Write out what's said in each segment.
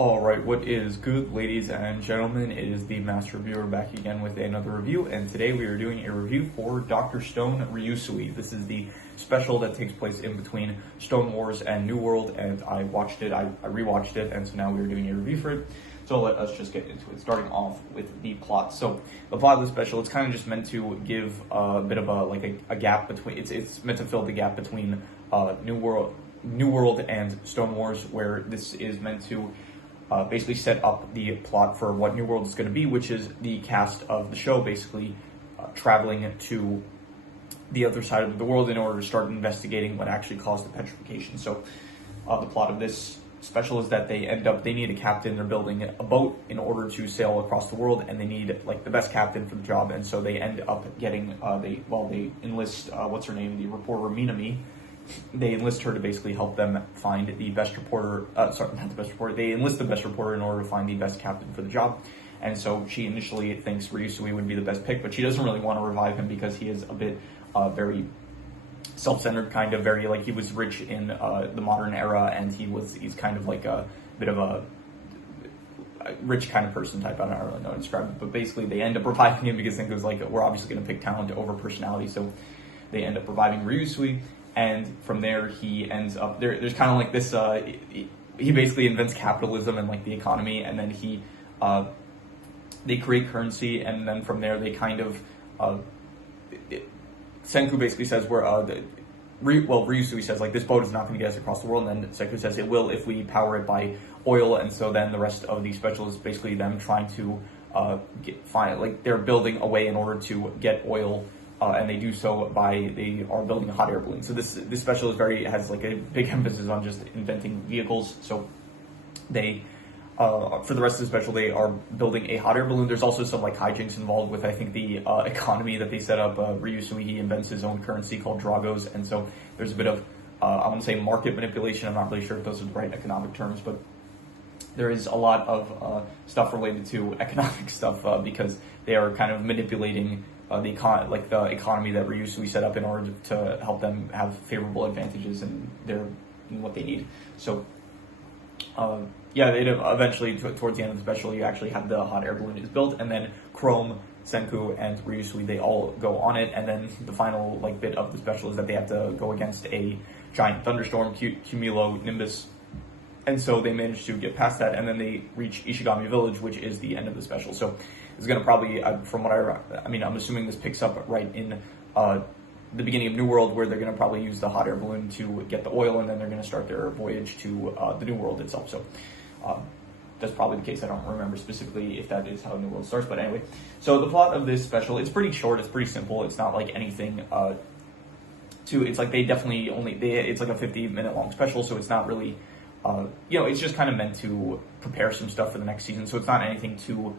Alright, what is good, ladies and gentlemen? It is the Master Reviewer back again with another review, and today we are doing a review for Dr. Stone Ryusui. This is the special that takes place in between Stone Wars and New World, and I watched it, I rewatched it, and so now we are doing a review for it. So let us just get into it, starting off with the plot. So the plot of the special, it's kind of just meant to give a bit of a gap between, it's meant to fill the gap between New World and Stone Wars, where this is meant to basically set up the plot for what New World is going to be, which is the cast of the show basically traveling to the other side of the world in order to start investigating what actually caused the petrification. So the plot of this special is that they need a captain. They're building a boat in order to sail across the world, and they need like the best captain for the job. And so they end up getting they enlist what's her name, the reporter Minami. They enlist her to basically help them find the best reporter. Sorry, not the best reporter. They enlist the best reporter in order to find the best captain for the job. And so she initially thinks Ryusui would be the best pick, but she doesn't really want to revive him because he is a bit very self-centered, kind of very like he was rich in the modern era, and he's kind of like a bit of a rich kind of person type. I don't really know how to describe it, but basically they end up reviving him because Senku's like, we're obviously going to pick talent over personality, so they end up reviving Ryusui. And from there, he ends up there's kind of like this. He basically invents capitalism and like the economy, and then they create currency, and then from there they kind of Senku basically says Ryusui says like this boat is not going to get us across the world, and then Senku says it will if we power it by oil, and so then the rest of the special is basically them trying to they're building a way in order to get oil. And they do so they are building a hot air balloon. So this special has like a big emphasis on just inventing vehicles. So they, for the rest of the special, they are building a hot air balloon. There's also some like hijinks involved with, I think, the economy that they set up. Ryusui, he invents his own currency called Dragos. And so there's a bit of, I want to say market manipulation. I'm not really sure if those are the right economic terms, but there is a lot of stuff related to economic stuff because they are kind of manipulating the economy that Ryusui set up in order to help them have favorable advantages in what they need. So, eventually towards the end of the special, you actually have the hot air balloon is built, and then Chrome, Senku, and Ryusui, they all go on it, and then the final bit of the special is that they have to go against a giant thunderstorm, cumulonimbus. And so they manage to get past that, and then they reach Ishigami Village, which is the end of the special. So it's going to probably, from what I'm assuming this picks up right in the beginning of New World, where they're going to probably use the hot air balloon to get the oil, and then they're going to start their voyage to the New World itself. So that's probably the case. I don't remember specifically if that is how New World starts, but anyway. So the plot of this special, it's pretty short, it's pretty simple. It's not like anything it's like it's like a 50-minute long special, so it's not really... it's just kind of meant to prepare some stuff for the next season, so it's not anything too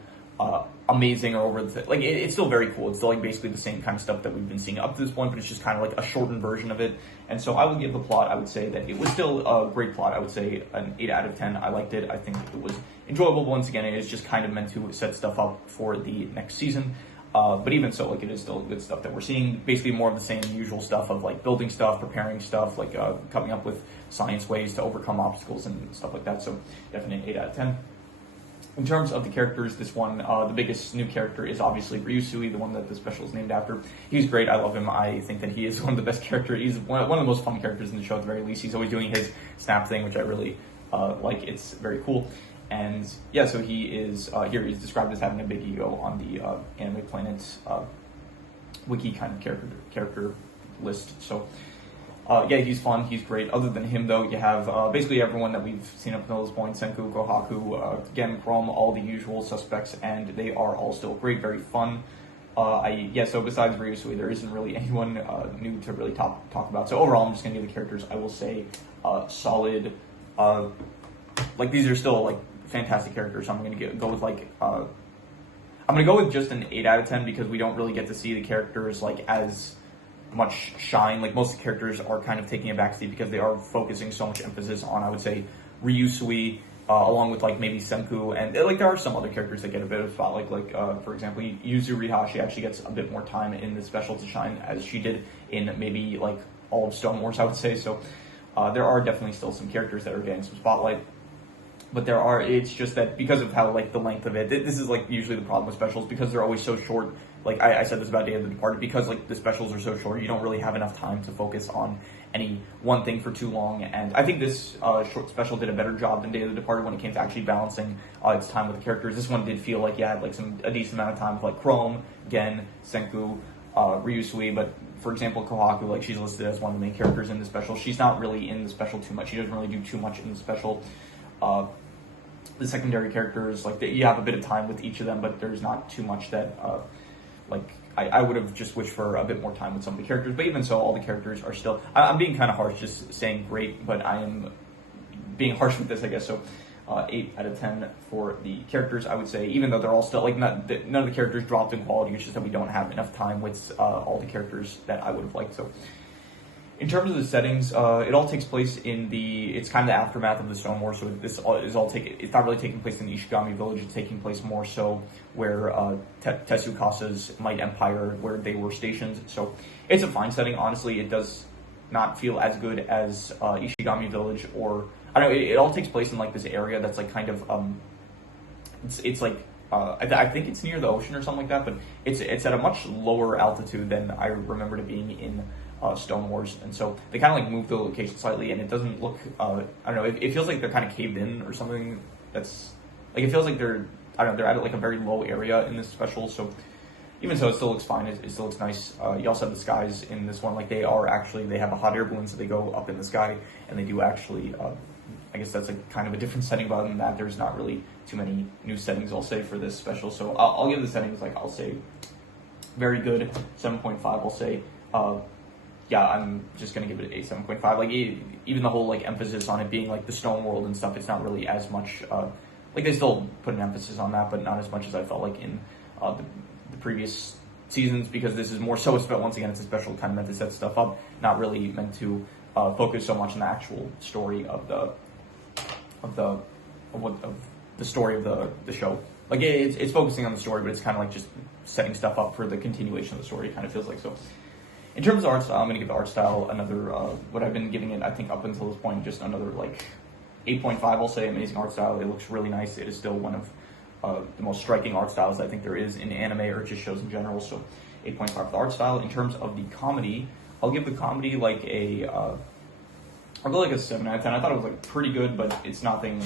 amazing or over the it's still very cool. It's still basically the same kind of stuff that we've been seeing up to this point, but it's just kind of like a shortened version of it. And so I would give the plot, I would say that it was still a great plot. I would say an 8 out of 10. I liked it. I think it was enjoyable. Once again, it is just kind of meant to set stuff up for the next season. But even so, it is still good stuff that we're seeing. Basically more of the same usual stuff of building stuff, preparing stuff, coming up with science ways to overcome obstacles and stuff like that. So definitely an 8 out of 10. In terms of the characters, this one, the biggest new character is obviously Ryusui, the one that the special is named after. He's great. I love him. I think that he is one of the best characters. He's one of the most fun characters in the show at the very least. He's always doing his snap thing, which I really like. It's very cool. And yeah, so he is here. He's described as having a big ego on the Anime Planet wiki kind of character list. So he's fun. He's great. Other than him, though, you have basically everyone that we've seen up until this point: Senku, Gohaku, again, Chrome, all the usual suspects, and they are all still great, very fun. So besides Ryusui, there isn't really anyone new to really talk about. So overall, I'm just gonna give the characters, I will say, solid. These are still fantastic characters. So I'm going to go with I'm going to go with just an 8 out of 10 because we don't really get to see the characters as much shine. Most of the characters are kind of taking a backseat because they are focusing so much emphasis on, I would say, Ryusui, along with maybe Senku, and there are some other characters that get a bit of a spotlight. For example, Yuzu Riha, she actually gets a bit more time in the special to shine as she did in maybe all of Stone Wars, I would say. So there are definitely still some characters that are getting some spotlight. But it's just that because of how, like, the length of it, this is, like, usually the problem with specials, because they're always so short. Like, I said this about Day of the Departed, because, like, the specials are so short, you don't really have enough time to focus on any one thing for too long. And I think this short special did a better job than Day of the Departed when it came to actually balancing its time with the characters. This one did feel like you had, like, a decent amount of time with, like, Chrome, Gen, Senku, Ryusui, but for example, Kohaku, like, she's listed as one of the main characters in the special. She's not really in the special too much. She doesn't really do too much in the special. The secondary characters, like, you have a bit of time with each of them, but there's not too much that, like, I would have just wished for a bit more time with some of the characters. But even so, all the characters are still, I'm being kind of harsh just saying great, but I am being harsh with this, I guess. So 8 out of 10 for the characters, I would say, even though they're all still, like, none of the characters dropped in quality. It's just that we don't have enough time with all the characters that I would have liked. So in terms of the settings, it all takes place it's kind of the aftermath of the Stone War, so it's not really taking place in the Ishigami village, it's taking place more so where Tetsukasa's Might Empire, where they were stationed. So it's a fine setting. Honestly, it does not feel as good as Ishigami village, or, I don't know, it all takes place in, like, this area that's, like, kind of, it's like, I think it's near the ocean or something like that, but it's at a much lower altitude than I remembered it being in Stone Wars, and so they kind of, like, moved the location slightly, and it doesn't look, I don't know, it feels like they're kind of caved in or something. That's, like, it feels like they're at, like, a very low area in this special. So even so, it still looks fine. It still looks nice. You also have the skies in this one, like, they have a hot air balloon, so they go up in the sky, and they do actually, I guess that's a kind of a different setting, but other than that, there's not really too many new settings, I'll say, for this special. So I'll give the settings, like, I'll say very good, 7.5, I'll say. Yeah, I'm just going to give it a 7.5. Like, even the whole, like, emphasis on it being, like, the Stone World and stuff, it's not really as much, like, they still put an emphasis on that, but not as much as I felt like in the previous seasons, because this is more so, once again, it's a special, kind of meant to set stuff up, not really meant to focus so much on the actual story of the story of the show. Like, it's focusing on the story, but it's kind of like just setting stuff up for the continuation of the story. It kind of feels like so. In terms of art style, I'm going to give the art style another, what I've been giving it, I think, up until this point, just another, like, 8.5, I'll say. Amazing art style. It looks really nice. It is still one of the most striking art styles I think there is in anime or just shows in general. So 8.5 for the art style. In terms of the comedy, I'll give the comedy, like, I'll go, like, a 7 out of 10. I thought it was, like, pretty good, but it's nothing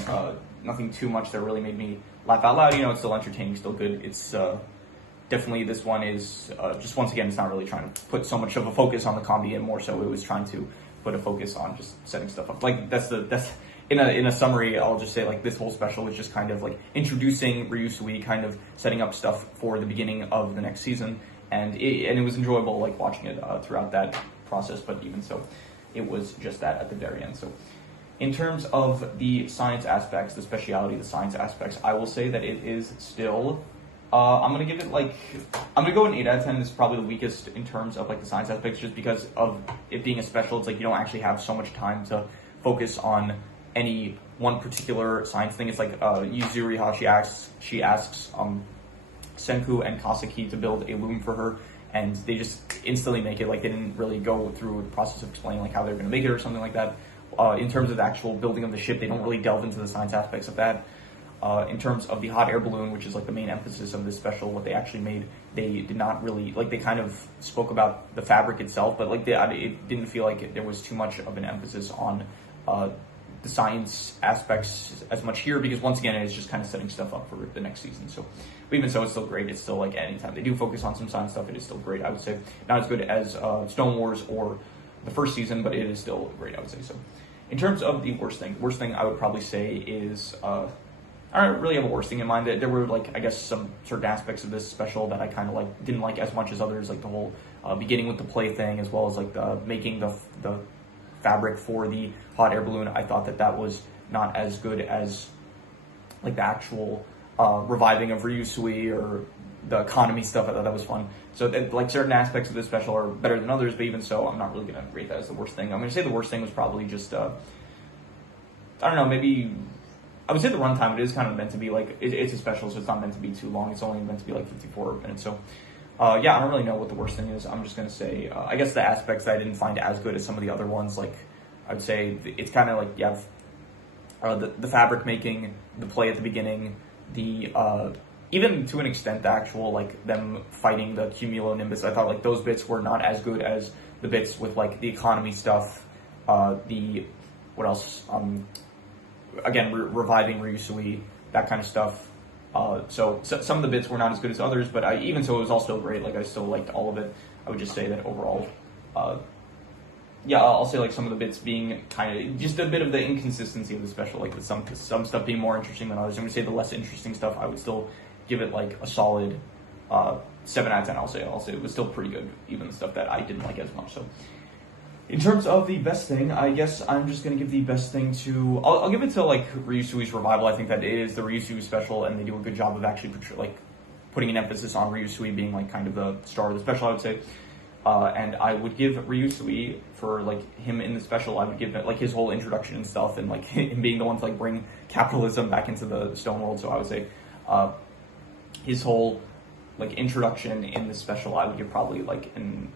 too much that really made me laugh out loud. You know, it's still entertaining, still good. It's, definitely, this one is, just once again, it's not really trying to put so much of a focus on the comedy, and more so it was trying to put a focus on just setting stuff up. Like, that's in a summary, I'll just say, like, this whole special was just kind of, like, introducing Ryusui, kind of setting up stuff for the beginning of the next season, and it was enjoyable, like, watching it throughout that process, but even so, it was just that at the very end. So in terms of the science aspects, the speciality of the science aspects, I will say that it is still, I'm going to give it, like, I'm going to go an 8 out of 10. It's probably the weakest in terms of, like, the science aspects, just because of it being a special. It's like you don't actually have so much time to focus on any one particular science thing. It's like Yuzuriha, she asks Senku and Kaseki to build a loom for her, and they just instantly make it. Like, they didn't really go through the process of explaining, like, how they're going to make it or something like that. In terms of the actual building of the ship, they don't really delve into the science aspects of that. In terms of the hot air balloon, which is, like, the main emphasis of this special, what they actually made, they did not really, like, they kind of spoke about the fabric itself, but, like, it didn't feel like there was too much of an emphasis on the science aspects as much here, because once again, it's just kind of setting stuff up for the next season. So, but even so, it's still great. It's still, like, anytime they do focus on some science stuff, it is still great. I would say not as good as Stone Wars or the first season, but it is still great, I would say. So in terms of the worst thing I would probably say is, I don't really have a worst thing in mind. There were, like, I guess, some certain aspects of this special that I kind of, like, didn't like as much as others, like the whole beginning with the play thing, as well as, like, the making the fabric for the hot air balloon. I thought that was not as good as, like, the actual reviving of Ryusui or the economy stuff. I thought that was fun. So, like, certain aspects of this special are better than others, but even so, I'm not really going to rate that as the worst thing. I'm going to say the worst thing was probably just, I don't know, maybe, I would say the runtime. It is kind of meant to be, like, it's a special, so it's not meant to be too long. It's only meant to be, like, 54 minutes. So, yeah, I don't really know what the worst thing is. I'm just going to say, I guess the aspects that I didn't find as good as some of the other ones, like, I would say it's kind of like you have the fabric making, the play at the beginning, the even to an extent the actual like them fighting the cumulonimbus. I thought like those bits were not as good as the bits with like the economy stuff. The what else? Again, reviving Ryusui, that kind of stuff. So some of the bits were not as good as others, but even so, it was all still great. Like I still liked all of it. I would just say that overall, yeah, I'll say like some of the bits being kind of just a bit of the inconsistency of the special, like some stuff being more interesting than others. I'm gonna say the less interesting stuff, I would still give it like a solid 7 out of 10. I'll say it was still pretty good, even the stuff that I didn't like as much. So. In terms of the best thing, I guess I'm just going to give the best thing to... I'll give it to, like, Ryusui's revival. I think that it is the Ryusui special, and they do a good job of actually, like, putting an emphasis on Ryusui being, like, kind of the star of the special, I would say. And I would give Ryusui, for, like, him in the special, I would give it, like, his whole introduction and stuff, and, like, him being the one to, like, bring capitalism back into the stone world. So I would say his whole, like, introduction in the special, I would give probably, like, an...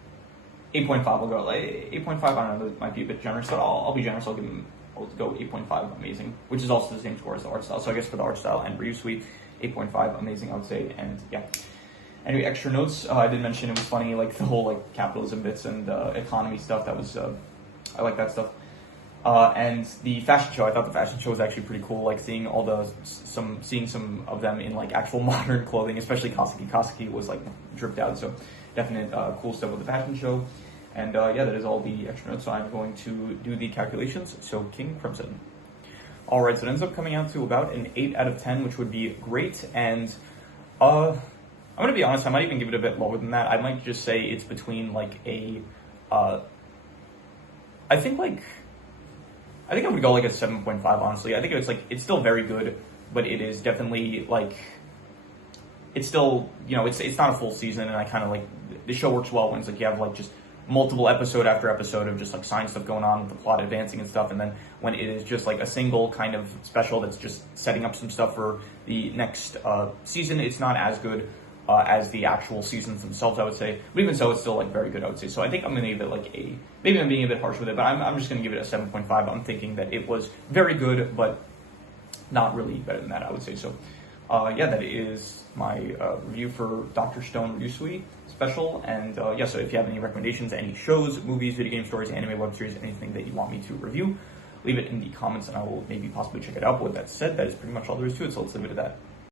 8.5. I'll go like 8.5. I don't know, that might be a bit generous, but I'll be generous. I'll go 8.5. Amazing, which is also the same score as the art style. So I guess for the art style and Ryusui, 8.5. Amazing, I would say. And yeah. Anyway, extra notes. I did mention it was funny, like the whole like capitalism bits and economy stuff. That was I like that stuff. And the fashion show. I thought the fashion show was actually pretty cool. Like seeing seeing some of them in like actual modern clothing, especially Kaseki. Kaseki was like dripped out. So. Definite cool stuff with the fashion show. And yeah, that is all the extra notes. So I'm going to do the calculations. So King Crimson. Alright, so it ends up coming out to about an 8 out of 10, which would be great. And I'm going to be honest, I might even give it a bit lower than that. I might just say it's between like a... I think I would go like a 7.5, honestly. I think it's still very good, but it is definitely like... It's still, you know, it's not a full season, and I kind of like, the show works well when it's like you have like just multiple episode after episode of just like science stuff going on with the plot advancing and stuff, and then when it is just like a single kind of special that's just setting up some stuff for the next season, it's not as good as the actual seasons themselves, I would say. But even so, it's still like very good, I would say. So I think I'm going to give it like maybe I'm being a bit harsh with it, but I'm just going to give it a 7.5. I'm thinking that it was very good, but not really better than that, I would say. So yeah, that is my review for Dr. Stone Ryusui special. And yeah, so if you have any recommendations, any shows, movies, video game stories, anime, web series, anything that you want me to review, leave it in the comments and I will maybe possibly check it out. But with that said, that is pretty much all there is to it, so let's leave it at that.